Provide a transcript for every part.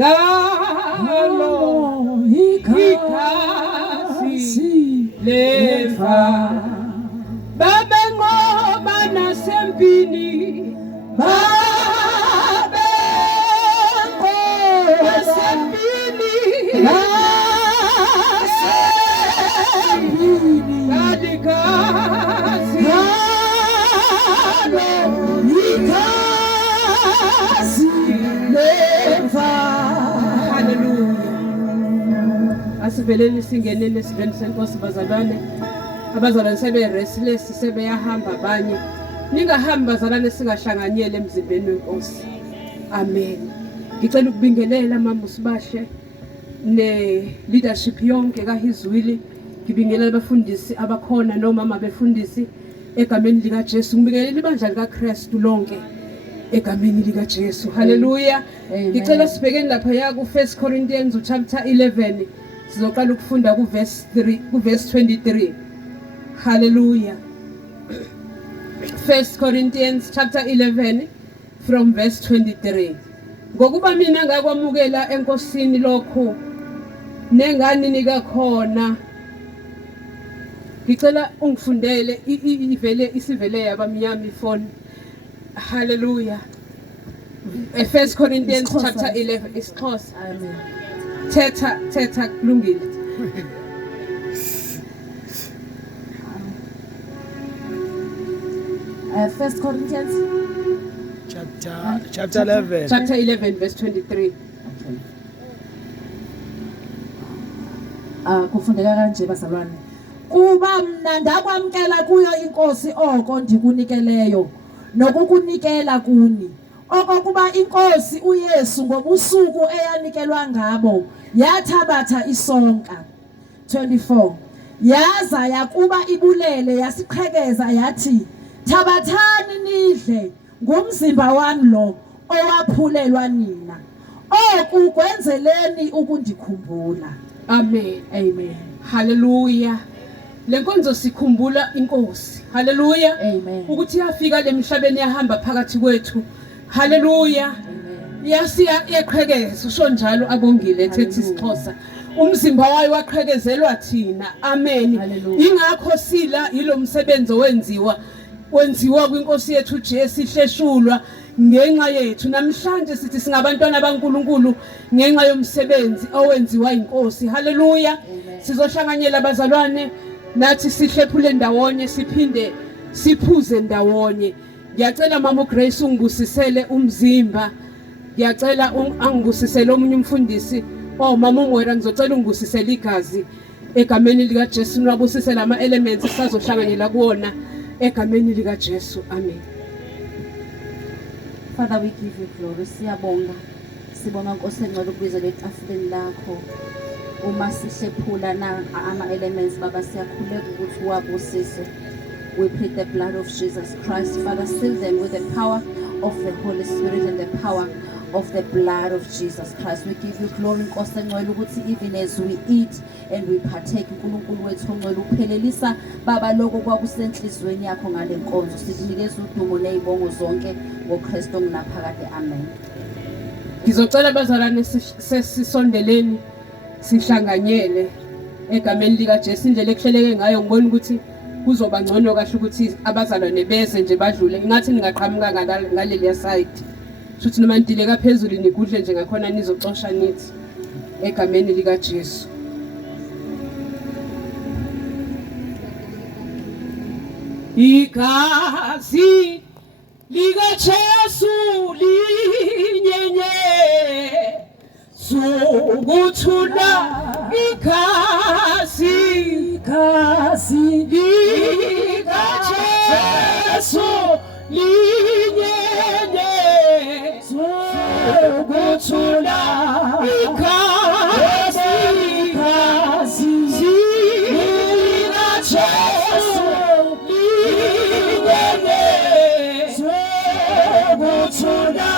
ngalo ikhazi lefa babenqoba nasempini babenqoba nasempini kadikazi ngalo ikhazi lefa. Hallelujah. Asiveleni singenele esiveni senkosi bazalwane. Abazalwane sebe restless sebeyahamba abanye. Ningahambi bazalwane singahlanganyele emzimbeni wenkosi. Amen. Ngicela ukubingelela mama Usibashe ne leadership yonke kaHizwili. Ngibingelela abafundisi abakhona nomama befundisi egameni lika Jesu. Ngibingelela ibandla lika Kristu lonke egameni lika Jesu. Hallelujah. Ngicela sibhekeni lapha ya ku 1 Corinthians chapter 11 sizoqala ukufunda ku verse 23. Hallelujah. 1 Corinthians chapter 11 from verse 23. Ngokuba mina ngakwamukela enkosini lokho nengani nika khona. Ngicela ungifundele ivele isivele yabamnyama ifoni. Hallelujah. 1 Corinthians chapter 11 isiXhosa. Amen. Thetha kulungile. First Corinthians chapter 11. Chapter 11 verse 23. Kufundeka kanje bazalwane. Kuba mna ndakwamkela kuyo inkosi oko ndikunikeleyo nokukunikela kuni. Okokuba inkosi uYesu ngobusuku eyanikelwa ngabo yathabatha isonka. 24. Yaza yakuba ibulele yasiqhekeza yathi thabathani nidle ngumzimba wami lo owaphulelwa nina. Oku kwenzeleni ukundikhumbula. Amen. Amen. Hallelujah. Lenkonzo sikhumbula inkosi. Hallelujah. Amen. Ukuthi yafika lemhlabeni yahamba phakathi kwethu. Hallelujah. Yasiya yaqhekeza usho njalo abongile ethethi isiXhosa. Umzimba wayo waqhekezelwa thina. Amen. Ingakho sila ilomsebenzi wenziwa kwinkosi yethu Jesu ihleshulwa ngenxa yethu. Namhlanje sithi singabantwana baNkulunkulu ngenxa yomsebenzi owenziwa inkosi. Hallelujah. Sizohlanganyela abazalwane nathi sihlephule ndawonye siphinde siphuze ndawonye. Ngiyacela mama Grace ungibusisele umzimba. Ngiyacela angibusisele omunye umfundisi. Mama uMwera ngizocela ungibusisele igazi egameni lika Jesu. Ngibusisele ama elements sazohlanganyela kuona egameni lika Jesu. Amen. Father, we give you glory. Siyabonga. Sibonga Nkosi engcwele ukubizela etafuleni lakho. Uma sihlephula na ama elements baba siyakhuleka ukuthi wabusise. We plead the blood of Jesus Christ. Father, seal them with the power of the Holy Spirit and the power of the blood of Jesus Christ. We give you glory Nkosi engcwele ukuthi even as we eat and we partake uNkulunkulu wethu ongcwele uphelelisa baba lokho kwakusenhlizweni yakho ngale nkonzo. Sikunikeza udumo nezibongo zonke ngoKristu ongunaphakade. Amen. Ngizocela abazalwane sesisondeleni sihlanganyele egameni lika Jesu. Indlela ekuhleleke ngayo ngibona ukuthi kuzoba ngcono kahle ukuthi abazalwane beze nje badlule. Ngathi ningaqhamuka ngaleli side. Futhi noma ntileka phezulu nikudle nje ngakhona nizoxosha nithi egameni lika Jesu. Igazi lika Jesu linyenye sukuthula igazi lika Jesu linyenye sukuthula igazi lika Jesu linyenye sukuthula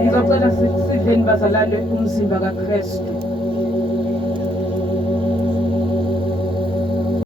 Ngizocela sidleni bazalwane umzimba kaKristu.